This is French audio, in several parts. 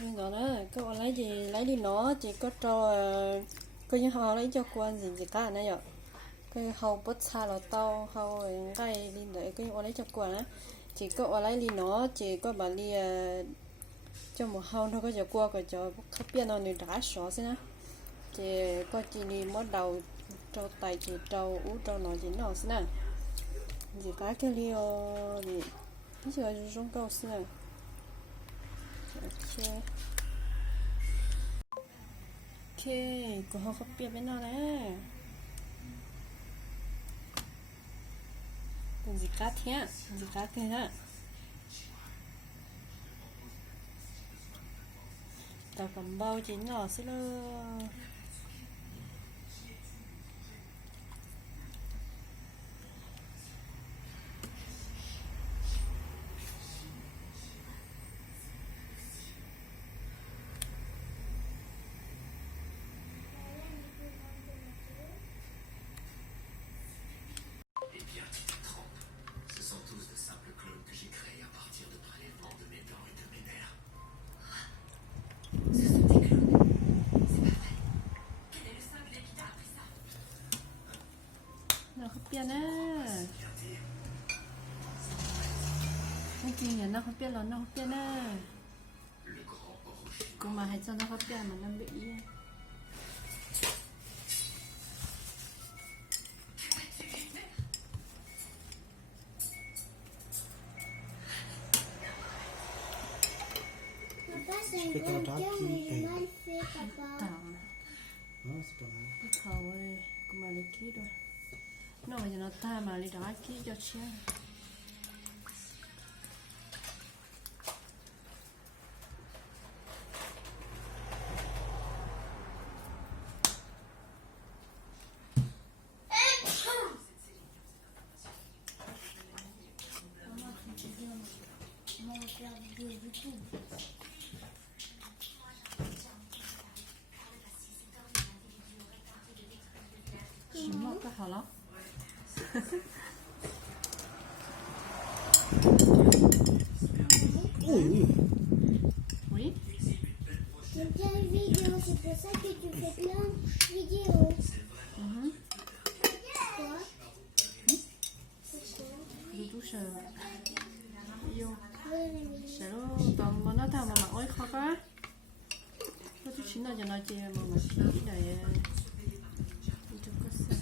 nhưng đó các bạn lấy gì lấy đi nó chỉ có cho có những họ lấy cho quan gì cả này vậy cái hậu bớt xa là tao hậu cái đi để cái bạn lấy cho quan á chỉ có bạn lấy đi nó chỉ có bạn đi cho một hậu thôi có cho qua cái cho khách bên nó người đã sợ xí nè chỉ có chỉ đi mất đầu trâu tay chỉ trâu ú trâu nó chỉ nó xí nè chỉ cái liều thì cái gì là trong câu xí nè ok của họ khách bên bên nó nè gì cá thế gì cá thế đó tao cầm bao chỉ nhỏ xí luôn nó không biết nè cái gì nhỉ nó không biết là nó không biết nè cô mà hay cho nó không biết mà nó bị C'est un drap qui mal fait, papa. Non, c'est pas mal. cái khẩu ấy cô mà lấy kỹ rồi nó bây giờ nó ta mà lấy đó kỹ cho chia On va faire des vidéos YouTube. chỉ một cái hả lắm oui J'aime bien les vidéos, c'est pour ça que tu fais plein de vidéos. Quoi? du tout sợ yêu Oui, mais sợ toàn mà nó thao mà mặc ơi khó quá có chút xíu nào cho nó chơi mà mặc kỹ này cho có sợ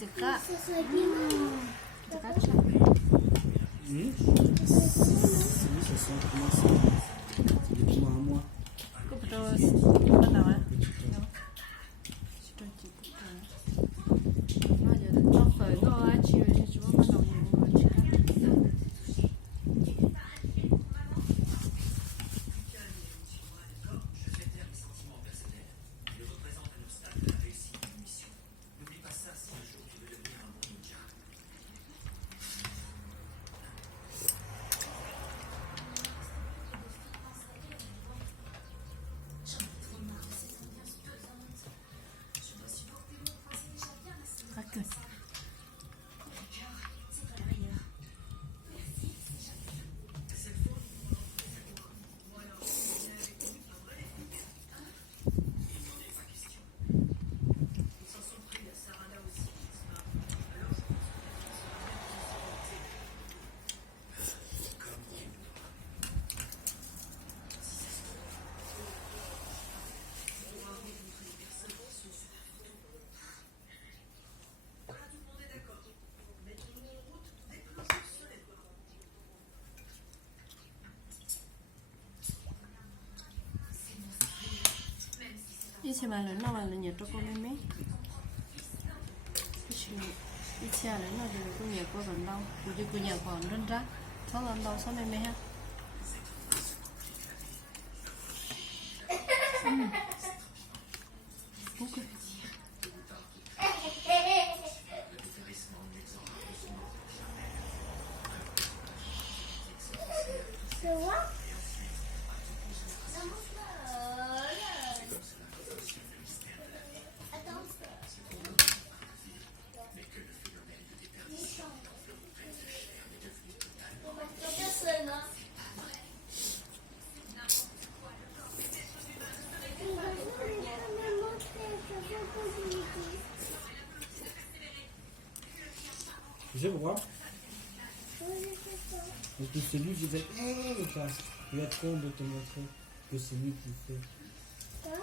gì cả ça serait bien. gì cả chắc Oui, ça sent comment ça. C'est des points à moi. có bắt đầu á nó giờ nó khởi nó á chiều thì chúng nó bắt đầu nhiều người chứ Good. 이치 말은 나와는 여 조금 매매 이치 알은 nó thì cũng nhiều có gần đâu cũng cũng nhiều còn đơn ra sáu lần đâu sáu mấy ha ok Tu vois? Attends. Personne, hein. Tu sais pourquoi? Oui, je sais pas. Parce que c'est lui qui fait ça. Il a trop honte de te montrer que c'est lui qui fait. Quoi?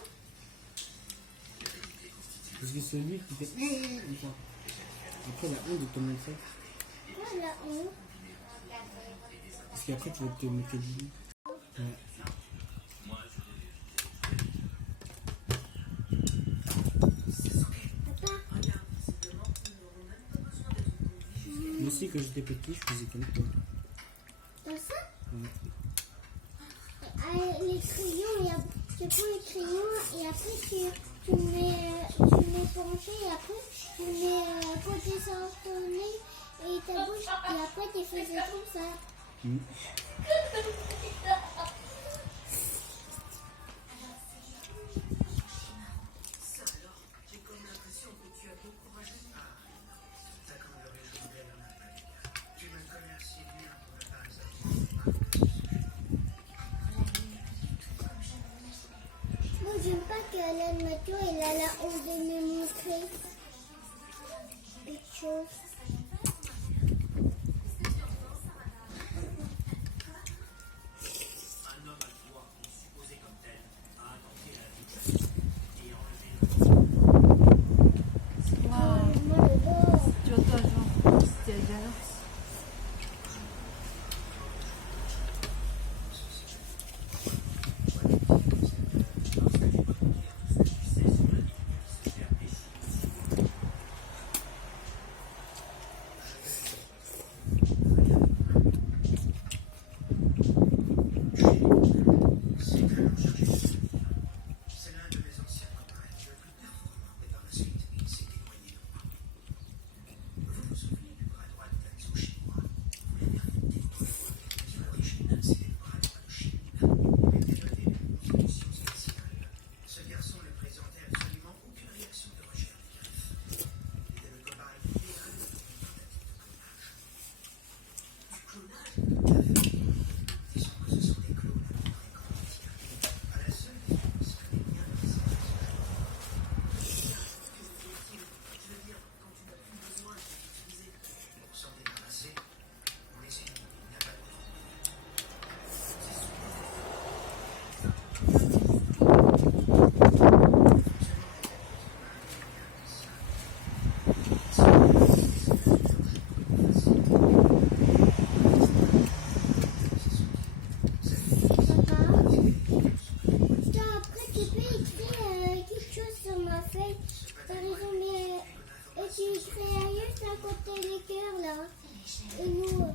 Parce que c'est lui qui fait ça. Après, il a honte de te montrer. Quoi la honte? Parce qu'après, tu vas te montrer du lit. Ouais. Papa? Moi aussi, quand j'étais petit, je faisais comme toi. Dans ça? Ouais. Les crayons, tu prends les crayons et après tu mets penché et après tu mets côté sur ton nez et ta bouche et après tu fais ça comme ça. Mm. Moi j'aime pas qu'Alain Mathieu il a la honte de me montrer quelque chose. Moi j'adore. 就这种姐姐的。 Et nous,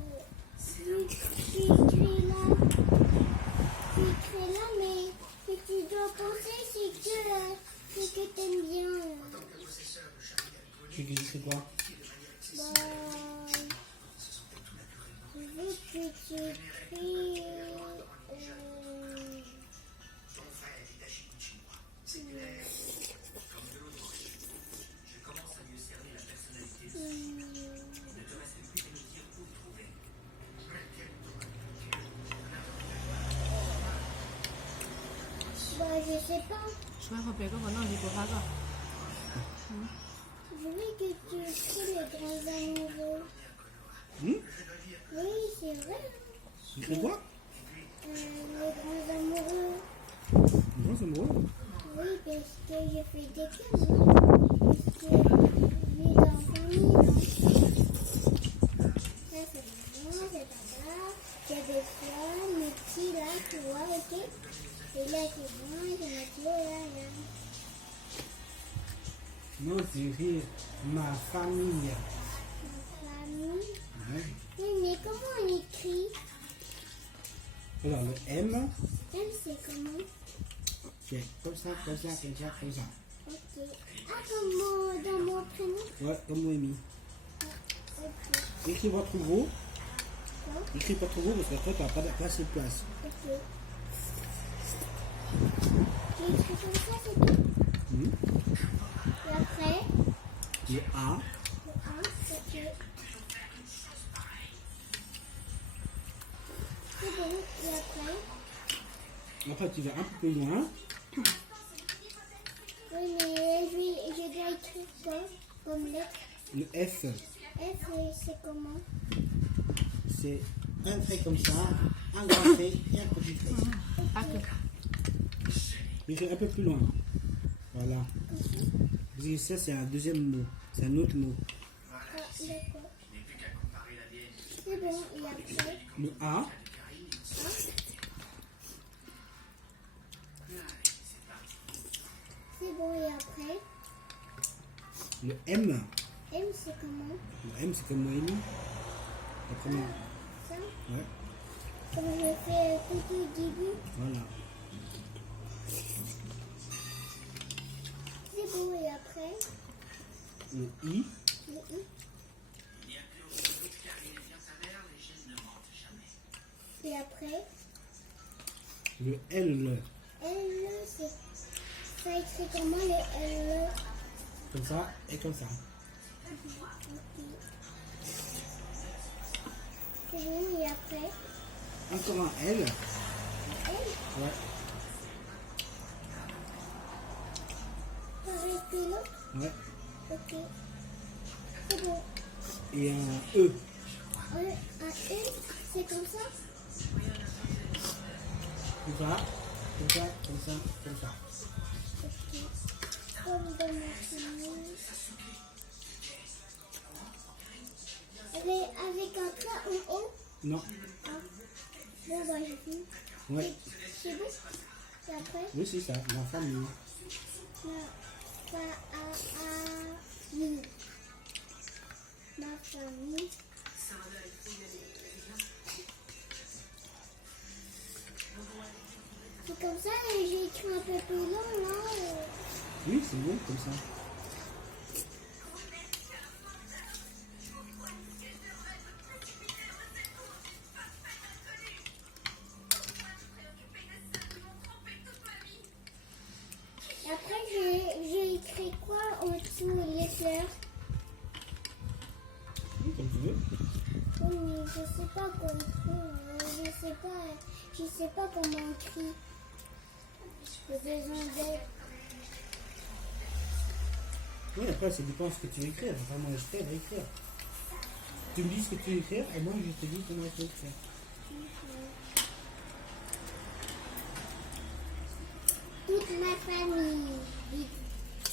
tu écris là, mais tu dois penser c'est que t'aimes bien. Tu dis quoi? Bah, je veux que tu écris. Bah, je sais pas. 所以和别个可能你不那个。 Je veux que tu écris les grands amoureux. Hmm? Oui, c'est vrai. Tu fais quoi? Les grands amoureux. Non, c'est moi. Oui, parce que je fais des câlins. Parce que je vis dans la famille. Ça, c'est maman, c'est papa. Il y a des fleurs, mes petits là, tu vois, ok? Et là, c'est moi, c'est Mathieu, là. Non, c'est écrit ma famille. Ma famille. Ouais. Oui, mais comment on écrit? Alors, le M, M, c'est comment? c'est comme ça, comme ça, comme ça, comme ça. Ok. Ah, comme dans mon prénom? Ouais, comme Noémie. Ok. Écris votre gros. Quoi? Écris pas trop gros parce qu'après, tu n'as pas assez de place. Ok. J'ai écrit comme ça, c'est tout. Hmm? Et après, Le A, le 1, ok. C'est bon. Et après, après tu vas un peu plus loin. oui, mais je dois écrire quoi comme lettre? Le F, F, c'est comment? C'est un trait comme ça, un grand trait et un petit trait. Pas que. Mais c'est un peu plus loin. Voilà. Parce que ça, c'est un deuxième mot. C'est un autre mot. Ah, d'accord. C'est bon, et après? Le A, C'est bon, et après? le M. M, c'est comment? Le M, c'est comme Noémie. La première. Ça? Ouais, Comme je fais tout au début. voilà. C'est bon, et après? Le I, Le I. Et après? le L. L, c'est... Ça écrit comment le L? Comme ça et comme ça. Ok. C'est bon, et après? Encore un L. L? Ouais. Pareil que l'autre? Ouais. Ok. C'est bon. Et un E. Un E, c'est comme ça? Comme ça, comme ça, comme ça, comme ça. Ok. Comme dans ma famille. Avec un trait en haut? Non. Ah. Bon, bah, j'ai fini. Ouais. C'est bon? Et après? Oui, c'est ça. Ma famille. Ma famille. C'est comme ça, et j'ai écrit un peu plus long, là. Oui, c'est bon, comme ça. Et après, j'ai écrit quoi en dessous les fleurs? Oui, comme tu veux. Oui, mais je sais pas quoi écrire. Je sais pas comment écrire. J'ai besoin d'aide. Oui, après, ça dépend de ce que tu veux écrire. Enfin, moi, je t'aide à écrire. Tu me dis ce que tu veux écrire et moi, je te dis comment tu veux écrire. Toute ma famille.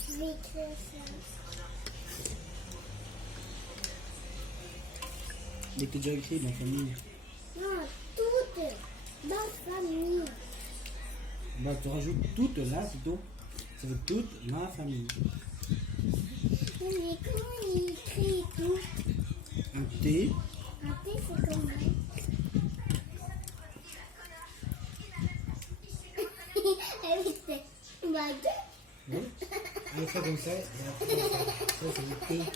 Je vais écrire ça. Mais tu as déjà écrit ma famille. Non, toute ma famille. Bah, tu rajoutes toute là, plutôt. Ça veut toute ma famille. Oui, mais comment il écrit tout? Un T, Un T, c'est comment? Avec ses baguettes. oui. Un fait comme ça, et après, ça, c'est le T.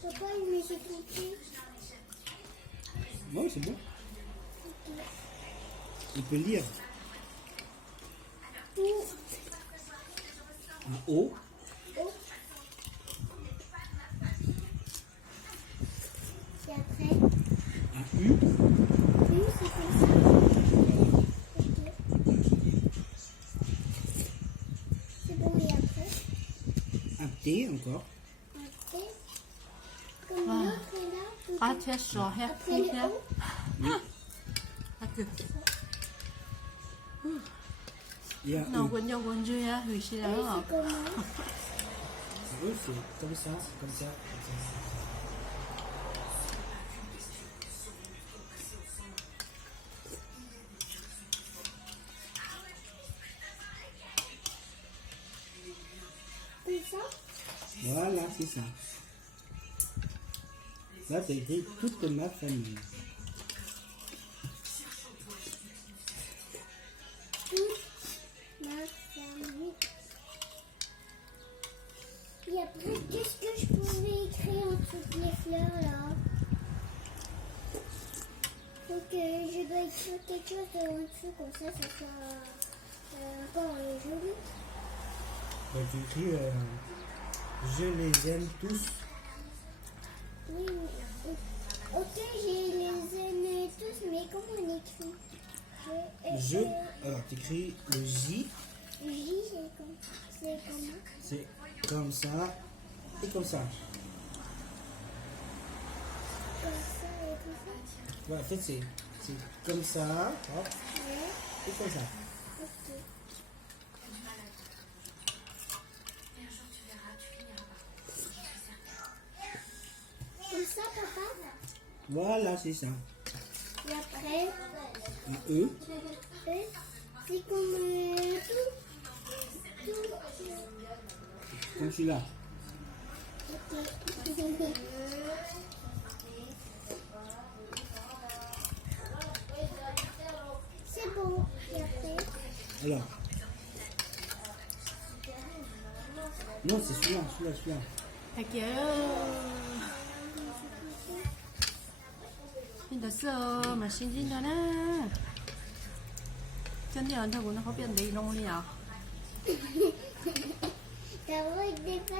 Papa, il met ses compris. Oui, c'est bon. Il peut lire Tout. un O, Oh. Et après, un U, lui, c'est comme ça. Ok. C'est bon, et après, un T encore. un T. Comme l'autre est là. tout Ah, tu as chaud, hein? Après le O. Pas que. Il y a Non, un quên nhau quên chưa á, hủy xí Et là c'est hả? comment? E, c'est comme ça, c'est comme ça. Comme ça. Comme ça. Voilà, c'est ça. Là, tu as écrit toute ma famille. Toute ma famille. Et après, qu'est-ce que je pouvais écrire en toutes les fleurs là? Donc je dois écrire quelque chose en dessous, comme ça soit encore joli. Bah, tu écris je les aime tous. Oui, ok, je les aime tous, mais comment on écrit? Je. Alors, tu écris le J. J, c'est comment? C'est comme ça et comme ça. Comme ça et comme ça. Voilà, en fait, c'est comme ça. Hop, Ouais, et comme ça. ok. Comme ça, papa? Voilà, c'est ça. Et après, Un E. c'est comme tout. Comme celui-là. Ok. C'est bon. Et après, Alors. Non, c'est celui-là. 할게요. 됐어. 맛있지잖아. chân giờ anh thằng nó có biết đi nông đi à t'as envie de